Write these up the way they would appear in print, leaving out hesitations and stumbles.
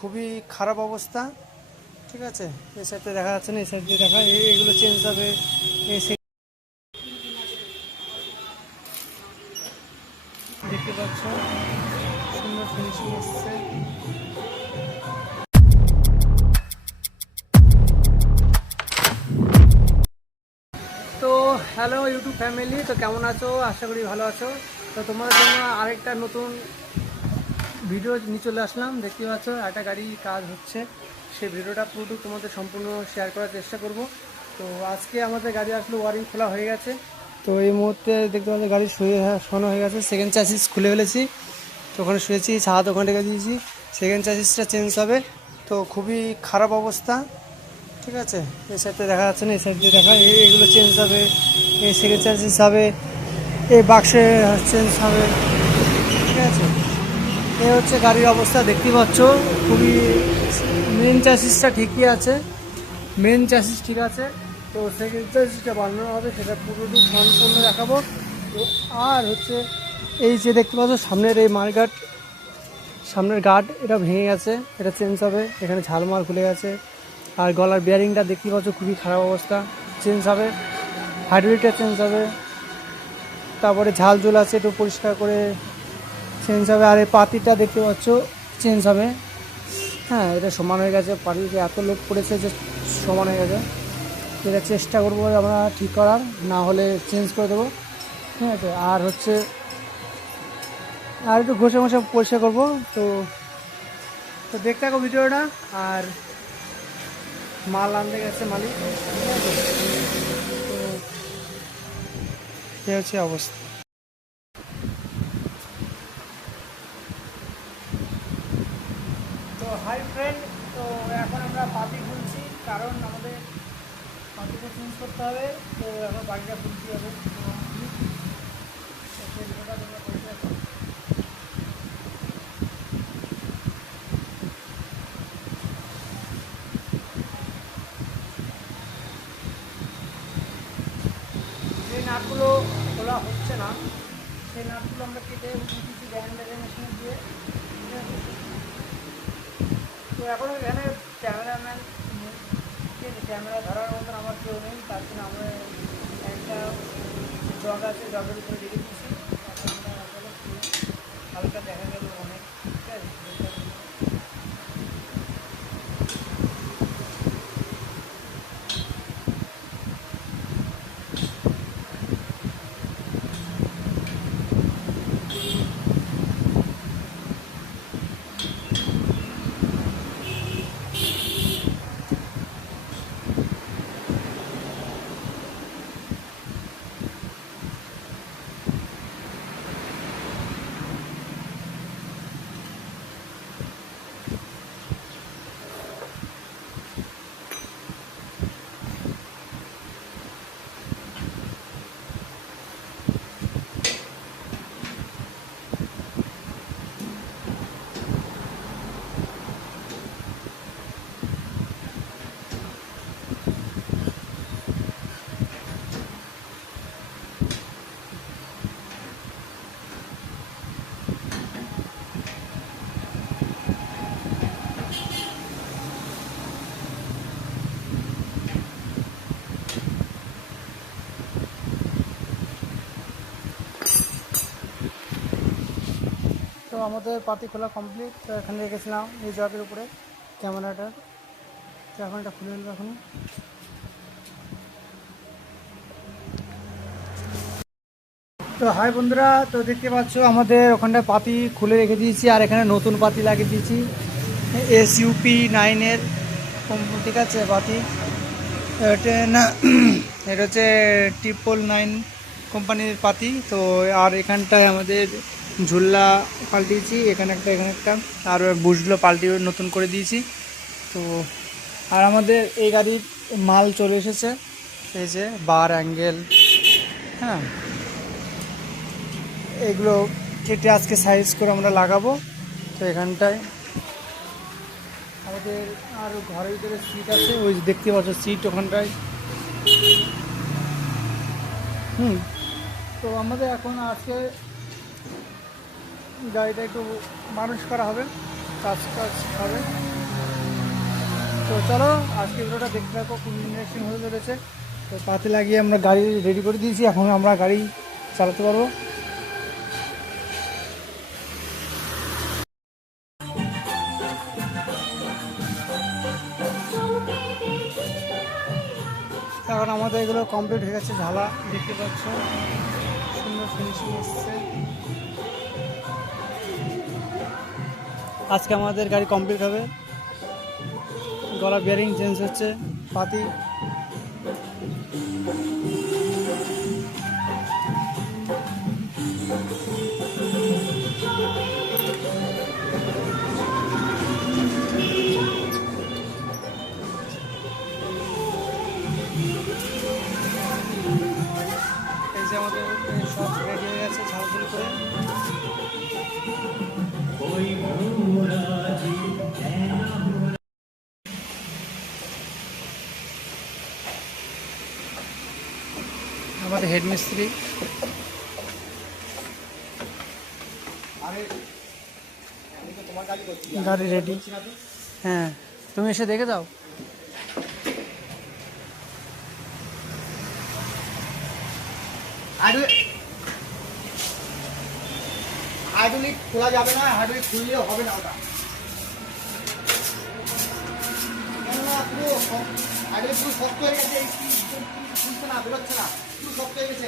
খুবই খারাপ অবস্থা। ঠিক আছে, এই সাইডে দেখা যাচ্ছে না, এই সাইড দিয়ে দেখা, এগুলো চেঞ্জ হবে। এই দেখতে পাচ্ছ সুন্দর ফিনিশিং এসছে। তো হ্যালো ইউটিউব ফ্যামিলি, তো কেমন আছো? আশা করি ভালো আছো। তো তোমাদের জন্য আরেকটা নতুন ভিডিও নিয়ে চলে আসলাম। দেখতে পাচ্ছ একটা গাড়ি কাজ হচ্ছে, সেই ভিডিওটা পুরোটুকু তোমাদের সম্পূর্ণ শেয়ার করার চেষ্টা করব। তো আজকে আমাদের গাড়ি আসলে ওয়ারিং খোলা হয়ে গেছে। তো এই মুহূর্তে দেখতে পাচ্ছি গাড়ি শোনো হয়ে গেছে, সেকেন্ড চ্যাসিস খুলে ফেলেছি। তো ওখানে শুয়েছি, ছাদ ওখানে রেখে দিয়েছি, সেকেন্ড চ্যাসিসটা চেঞ্জ হবে। তো খুবই খারাপ অবস্থা। ঠিক আছে, এই সাইডে দেখা যাচ্ছে না, এই সাইড দিয়ে দেখা, এগুলো চেঞ্জ হবে। এই সেকেন্ড চ্যাসিস হবে, এই বাক্সে চেঞ্জ হবে। ঠিক আছে, এই হচ্ছে গাড়ির অবস্থা দেখতে পাচ্ছ। খুবই মেন চ্যাসিসটা ঠিকই আছে, মেন চ্যাসিস ঠিক আছে। তো সেকেন্ড চ্যাসিসটা বানানো হবে, সেটা পুরোটুকু সম্পূর্ণ দেখাবো। তো আর হচ্ছে এই যে দেখতে পাচ্ছ সামনের এই মালগার্ড, সামনের গার্ড এটা ভেঙে গেছে, এটা চেঞ্জ হবে। এখানে ঝালমাল খুলে গেছে। আর গলার বিয়ারিংটা দেখতে পাচ্ছ খুবই খারাপ অবস্থা, চেঞ্জ হবে। হাইড্রোলিকটা চেঞ্জ হবে। তারপরে ঝাল ঝোল আছে, একটু পরিষ্কার করে চেঞ্জ হবে। আর এই পাতিটা দেখতে পাচ্ছ চেঞ্জ হবে। হ্যাঁ, এটা সমান হয়ে গেছে, পাতিতে এত লোড পড়েছে যে সমান হয়ে গেছে। এটা চেষ্টা করবো আমরা ঠিক করার, না হলে চেঞ্জ করে দেবো। ঠিক আছে, আর হচ্ছে আর একটু ঘষে ঘষে পরিষ্কার করবো। তো তো দেখতে থাকো ভিডিওটা। আর মাল আনতে গেছে মালিক। ঠিক আছে, তো এই হচ্ছে অবস্থা। তো হাই ফ্রেন্ড, তো এখন আমরা পাতি খুলছি, কারণ আমাদের পাতিটা চেঞ্জ করতে হবে। তো এখন বাড়িটা খুলতে হবে। যে নাটগুলো খোলা হচ্ছে না, সেই নাটগুলো আমরা কেটে কিছু গ্যান্ডারের মেশিনে দিয়ে। তো এখন এখানে ক্যামেরাম্যান, ক্যামেরা ধরার মতন আমার কেউ নেই, তার জন্য আমরা একটা জগ আছে, জগের উপরে রেখে দিচ্ছি। হালকা দেখা গেল অনেক। ঠিক আছে, তো আমাদের পাতি খোলা কমপ্লিট। তো এখানে রেখেছিলাম এই জগের উপরে ক্যামেরাটা। তো এখন এটা খুলে নেবো এখন। তো হাই বন্ধুরা, তো দেখতে পাচ্ছ আমাদের ওখানটায় পাতি খুলে রেখে দিয়েছি, আর এখানে নতুন পাতি লাগিয়ে দিয়েছি SUP9-এর। ঠিক আছে, পাতি এটা না, এটা হচ্ছে 999 কোম্পানির পাতি। তো আর এখানটায় আমাদের ঝুল্লা পাল্টিয়েছি, এখানে একটা, এখানে একটা, আর বুশগুলো পাল্টিয়ে নতুন করে দিয়েছি। তো আর আমাদের এই গাড়ির মাল চলে এসেছে, এই যে বার অ্যাঙ্গেল, হ্যাঁ, এগুলো কেটে আজকে সাইজ করে আমরা লাগাবো। তো এখানটায় আমাদের আর ঘরের ভিতরে সিট আছে, ওই দেখতে পাচ্ছ সিট ওখানটায়। তো আমাদের এখন আজকে গাড়িটা একটু মানুষ করা হবে, কাজ হবে। চলো আজকে ভিডিওটা দেখতে থাকো, খুব ইন্টারেস্টিং হয়ে চলেছে। তো পাতে লাগিয়ে আমরা গাড়ি রেডি করে দিয়েছি, এখন আমরা গাড়ি চালাতে পারবো। এখন আমাদের এগুলো কমপ্লিট হয়ে গেছে, ঝালা দেখতে পাচ্ছ সুন্দর ফিনিশিং এসছে। আজকে আমাদের গাড়ি কমপ্লিট হবে, গলা বিয়ারিং চেঞ্জ হচ্ছে, পাতি এই যে আমাদের সব রেডি হয়ে গেছে ঝালঝুলি করে। আমাদের হেড মিস্ত্রি গাড়ি রেডি। হ্যাঁ তুমি এসে দেখে যাও। হাইড্রোলিক খোলা যাবে না, হাইড্রোলিক খুললেও হবে না ওটা। হাইড্রোলিক পুরো শক্ত হয়ে গেছে, খুলছে না, বেরোচ্ছে না, পুরো শক্ত হয়ে গেছে।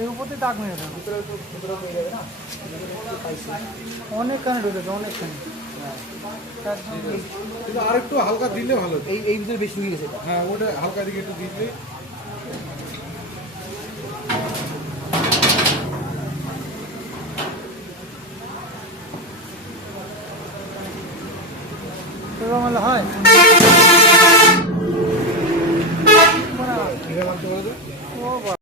এর উপর দিয়ে দাগ মেরে দেবো, অনেকখানি ঢুকেছে, অনেকখানি। কিন্তু আর একটু হালকা দিলে ভালো হতো। এই ভিতরে বেশি হয়ে গেছে। হ্যাঁ ওটা হালকা দিকে একটু দিলে এরকম হলে হয়। ঘিরে মারতে পারবে। ও বাবা।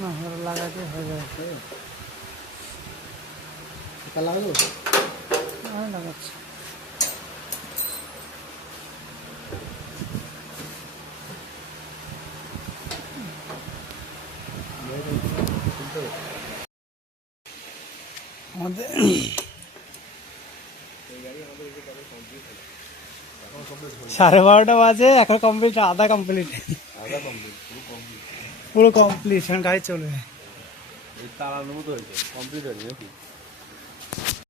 না লাগাতে হয়ে যাবে, লাগাবো আমি লাগাচ্ছি। আমাদের সাড়ে 12টা বাজে, এখন কমপ্লিট, আধা কমপ্লিট, পুরো কমপ্লিট, গাড়ি চলবে। তাড়ানোর মতো হয়েছে, কমপ্লিট হয়নি নাকি?